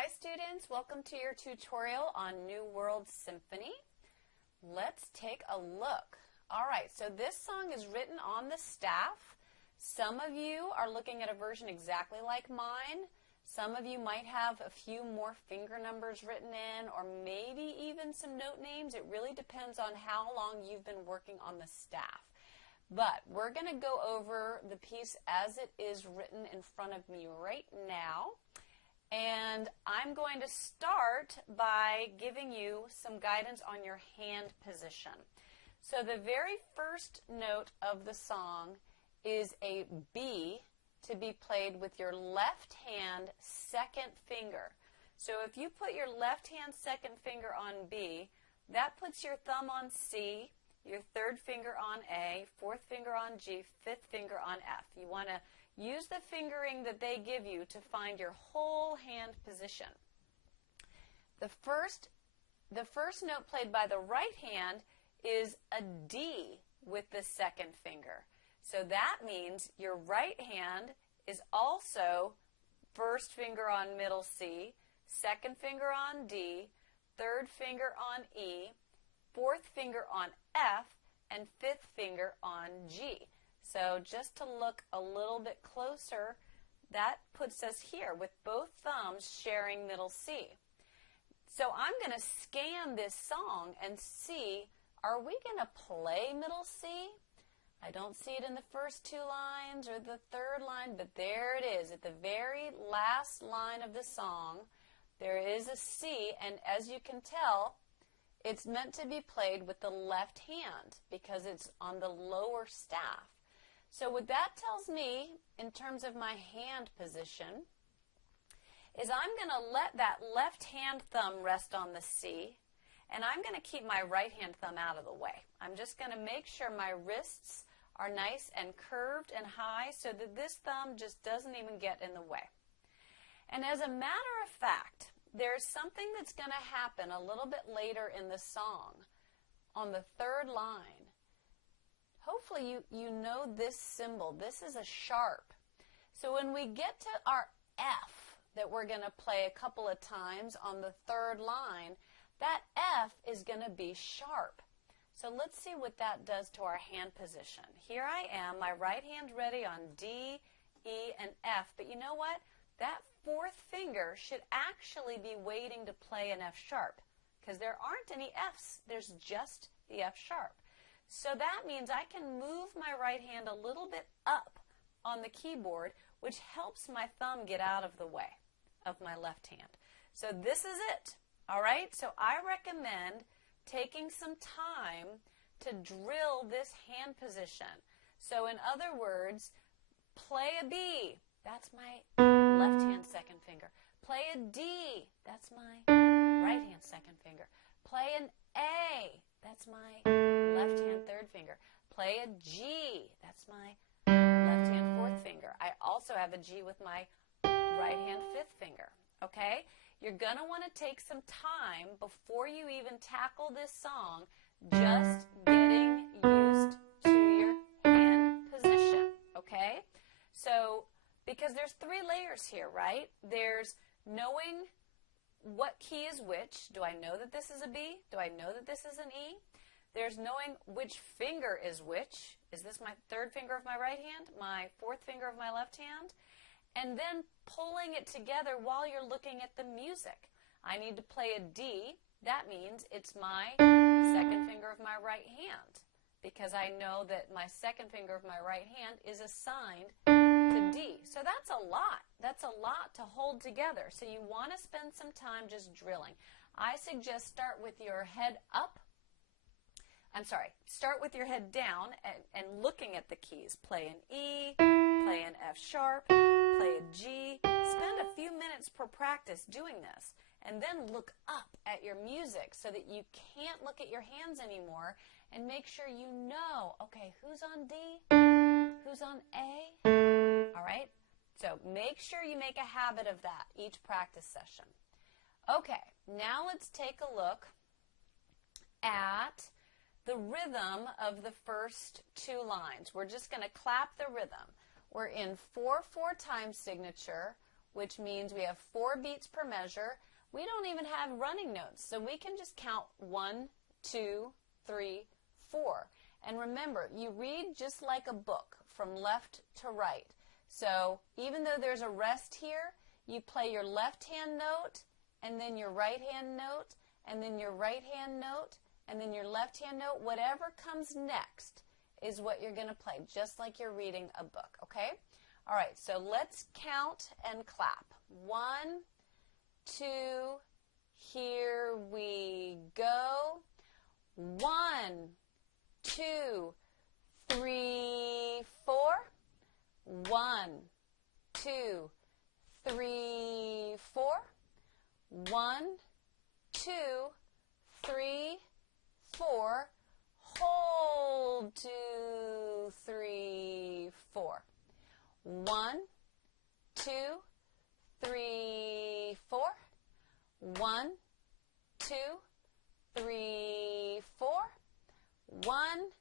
Hi students, welcome to your tutorial on New World Symphony. Let's take a look. Alright, so this song is written on the staff. Some of you are looking at a version exactly like mine. Some of you might have a few more finger numbers written in, or maybe even some note names. It really depends on how long you've been working on the staff. But we're going to go over the piece as it is written in front of me right now. And I'm going to start by giving you some guidance on your hand position. So the very first note of the song is a B to be played with your left hand second finger. So if you put your left hand second finger on B, that puts your thumb on C, your third finger on A, fourth finger on G, fifth finger on F. You want to use the fingering that they give you to find your whole hand position. The first note played by the right hand is a D with the second finger. So that means your right hand is also first finger on middle C, second finger on D, third finger on E, fourth finger on F, and fifth finger on G. So just to look a little bit closer, that puts us here with both thumbs sharing middle C. So I'm going to scan this song and see, are we going to play middle C? I don't see it in the first two lines or the third line, but there it is. At the very last line of the song, there is a C, and as you can tell, it's meant to be played with the left hand because it's on the lower staff. So what that tells me in terms of my hand position is I'm going to let that left hand thumb rest on the C, and I'm going to keep my right hand thumb out of the way. I'm just going to make sure my wrists are nice and curved and high so that this thumb just doesn't even get in the way. And as a matter of fact, there's something that's going to happen a little bit later in the song on the third line. Hopefully you know this symbol. This is a sharp. So when we get to our F that we're going to play a couple of times on the third line, that F is going to be sharp. So let's see what that does to our hand position. Here I am, my right hand ready on D, E, and F. But you know what? That fourth finger should actually be waiting to play an F sharp because there aren't any Fs. There's just the F sharp. So that means I can move my right hand a little bit up on the keyboard, which helps my thumb get out of the way of my left hand. So this is it. All right? So I recommend taking some time to drill this hand position. So in other words, play a B. That's my left hand second finger. Play a D. That's my right hand second finger. Play an A. That's my left hand third finger. Play a G. That's my left hand fourth finger. I also have a G with my right hand fifth finger. Okay? You're going to want to take some time before you even tackle this song just getting used to your hand position. Okay? So, because there's three layers here, right? There's knowing what key is which. Do I know that this is a B? Do I know that this is an E? There's knowing which finger is which. Is this my third finger of my right hand? My fourth finger of my left hand? And then pulling it together while you're looking at the music. I need to play a D. That means it's my second finger of my right hand because I know that my second finger of my right hand is assigned to D. So that's a lot. That's a lot to hold together. So you want to spend some time just drilling. I suggest start with your head up. Start with your head down and looking at the keys. Play an E, play an F sharp, play a G. Spend a few minutes per practice doing this. And then look up at your music so that you can't look at your hands anymore and make sure you know, okay, who's on D? Who's on A? All right? So make sure you make a habit of that each practice session. Okay, now let's take a look at the rhythm of the first two lines. We're just going to clap the rhythm. We're in 4/4 time signature. which means we have 4 beats per measure. We don't even have running notes, so we can just count 1, 2, 3, 4. And remember, you read just like a book from left to right. So even though there's a rest here, you play your left hand note, and then your right hand note, and then your right hand note, and then your left hand note. Whatever comes next is what you're going to play, just like you're reading a book, okay? All right, so let's count and clap. 1, 2, here we go. 1, 2, 3, 4. 1, 2, 3, 4. 1, 2, 3, 4. Hold 2, 3, 4. 1, 2, 3, 4. 1, 2, 3, 4. 1,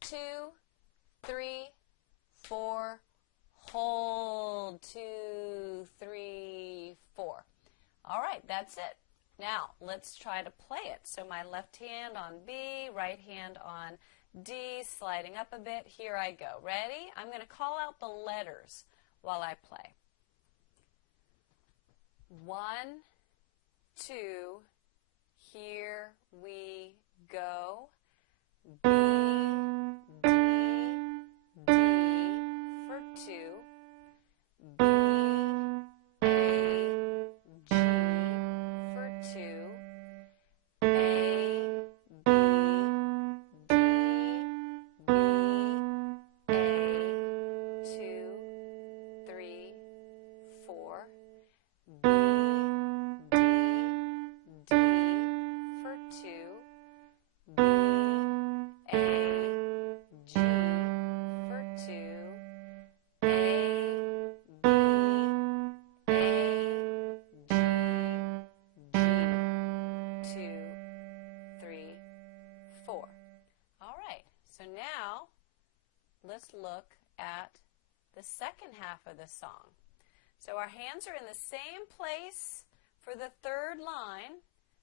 2, 3, 4. Hold 2, 3, 4. All right, that's it. Now, let's try to play it. So my left hand on B, right hand on D, sliding up a bit. Here I go. Ready? I'm going to call out the letters while I play. 1, 2, here we go. B, D, D for 2. B, A, G for 2. A, B, D, B, A, 2, 3, 4. B, D, D for 2. B, A, G for 2. A, B, A, G, G, 2, 3, 4. All right, so now let's look at the second half of the song. So our hands are in the same place for the third line,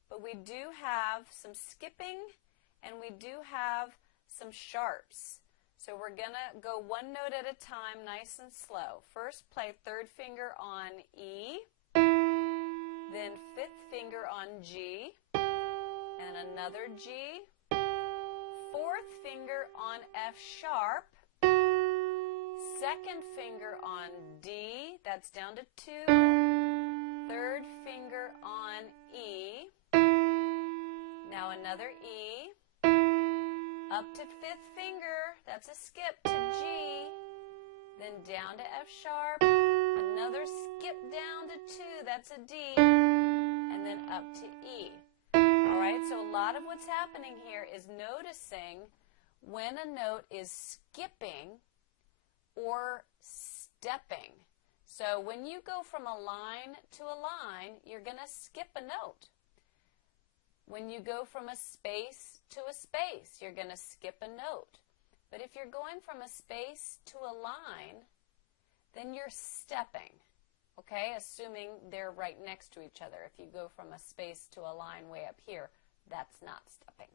but we do have some skipping and we do have some sharps. So we're going to go one note at a time, nice and slow. First, play third finger on E, then fifth finger on G, and another G, fourth finger on F sharp, second finger on D, that's down to 2, third finger on E, now another E, up to fifth finger, that's a skip to G, then down to F sharp, another skip down to 2, that's a D, and then up to E. All right, so a lot of what's happening here is noticing when a note is skipping or stepping. So when you go from a line to a line, you're going to skip a note. When you go from a space to a space, you're going to skip a note. But if you're going from a space to a line, then you're stepping, okay, assuming they're right next to each other. If you go from a space to a line way up here, that's not stepping.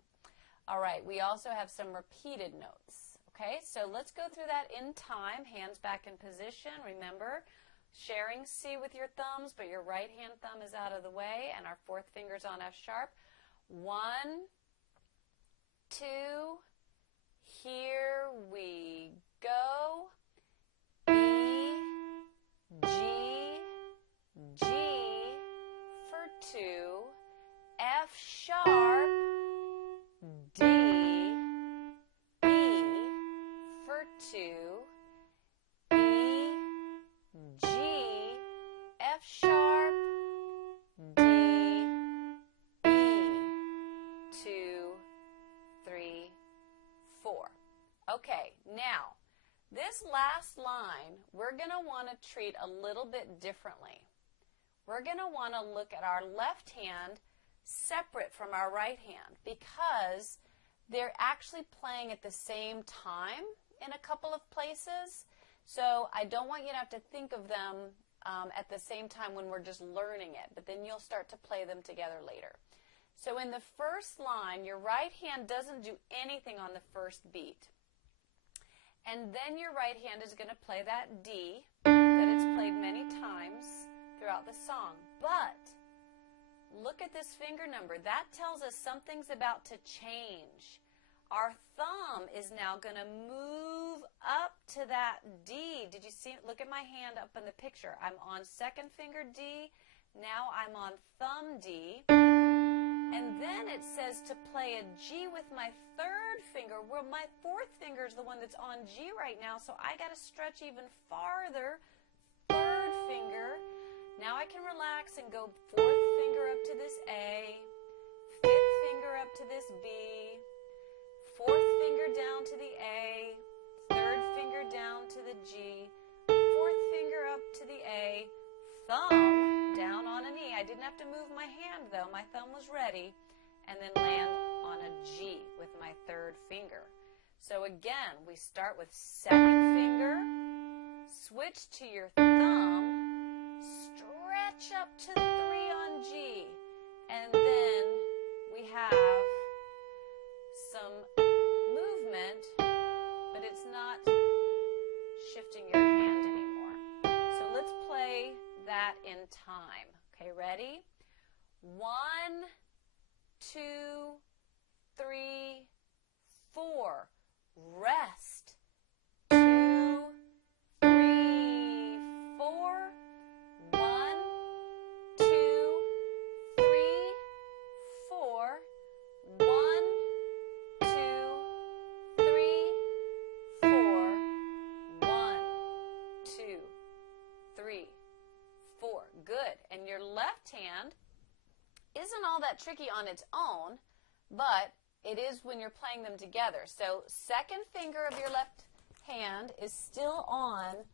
All right, we also have some repeated notes, okay? So let's go through that in time. Hands back in position. Remember, sharing C with your thumbs, but your right hand thumb is out of the way, and our fourth finger's on F sharp. 1, 2, here we go. E, G, G for 2, F sharp, D, E for 2, E, G, F sharp, D, E, 2, 3, 4. Okay, now, this last line, we're going to want to treat a little bit differently. We're going to want to look at our left hand separate from our right hand because they're actually playing at the same time in a couple of places. So I don't want you to have to think of them at the same time when we're just learning it, but then you'll start to play them together later. So in the first line, your right hand doesn't do anything on the first beat. And then your right hand is going to play that D that it's played many times throughout the song. But look at this finger number. That tells us something's about to change. Our thumb is now going to move up to that D. Did you see it? Look at my hand up in the picture. I'm on second finger D. Now I'm on thumb D. And then it says to play a G with my third finger. Well, my fourth finger is the one that's on G right now, so I got to stretch even farther. Third finger. Now I can relax and go fourth finger up to this A, fifth finger up to this B, fourth finger down to the A, third finger down to the G, fourth finger up to the A, thumb down on an E. I didn't have to move my hand though, my thumb was ready, and then land on a G with my third finger. So again, we start with second finger, switch to your thumb, stretch up to 3 on G, and then we have some movement, but it's not shifting your hand anymore. So let's play that in time. Okay, ready? 1, 2, 3, 4. Rest. 2, 3, 4. 1, 2, 3, 4. 1, 2, 3, 4. 1, 2, 3, 4. Good. And your left hand isn't all that tricky on its own, but it is when you're playing them together. So second finger of your left hand is still on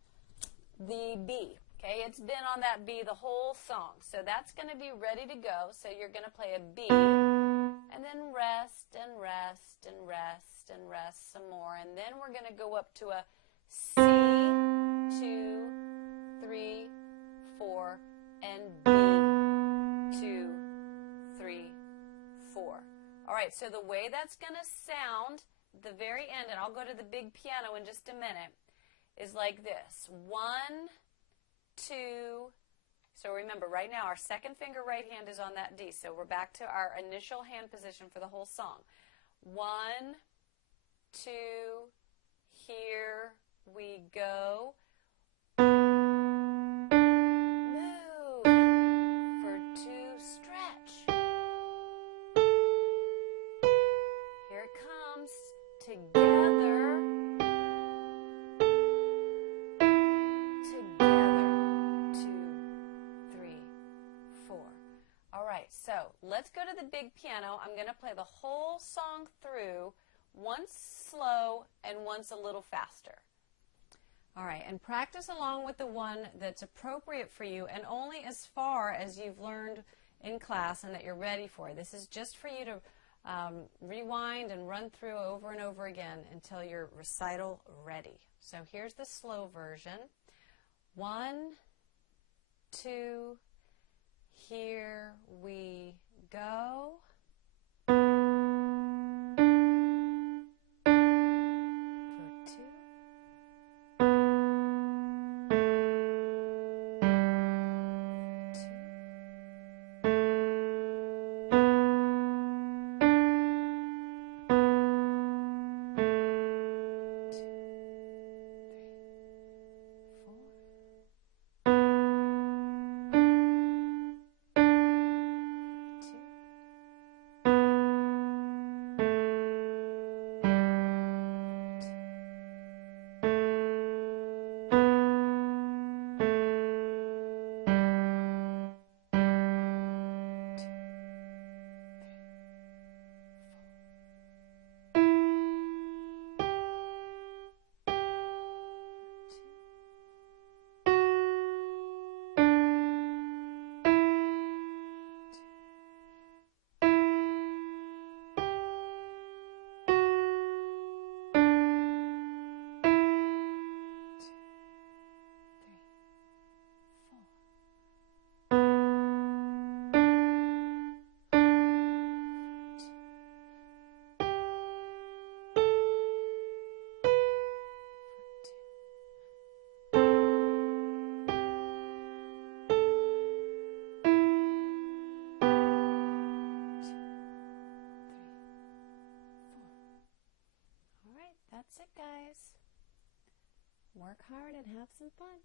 the B. Okay, it's been on that B the whole song. So that's going to be ready to go. So you're going to play a B and then rest and rest and rest and rest some more. And then we're going to go up to a C, 2, 3, 4, and B, 2, 3, 4. All right, so the way that's going to sound at the very end, and I'll go to the big piano in just a minute, is like this. 1, 2, so remember, right now our second finger right hand is on that D, so we're back to our initial hand position for the whole song. 1, 2, here we go. Move for 2, stretch. Here it comes, together. So let's go to the big piano. I'm going to play the whole song through, once slow and once a little faster. All right, and practice along with the one that's appropriate for you and only as far as you've learned in class and that you're ready for. This is just for you to rewind and run through over and over again until you're recital ready. So here's the slow version. 1, 2, here we go. For 2. 2, 3, 4. That's it, guys. Work hard and have some fun.